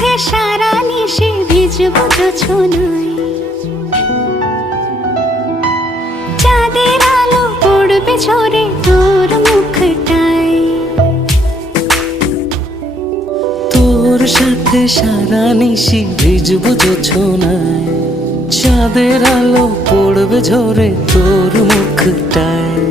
সাথে সারা নিশে ভিজবো জোছনায়। চাঁদের আলো পড়বে ঝরে তোর মুখটায়। তোর সাথে সারা নিশি ভিজবো জোছনায়। চাঁদের আলো পড়বে ঝরে তোর মুখটায়।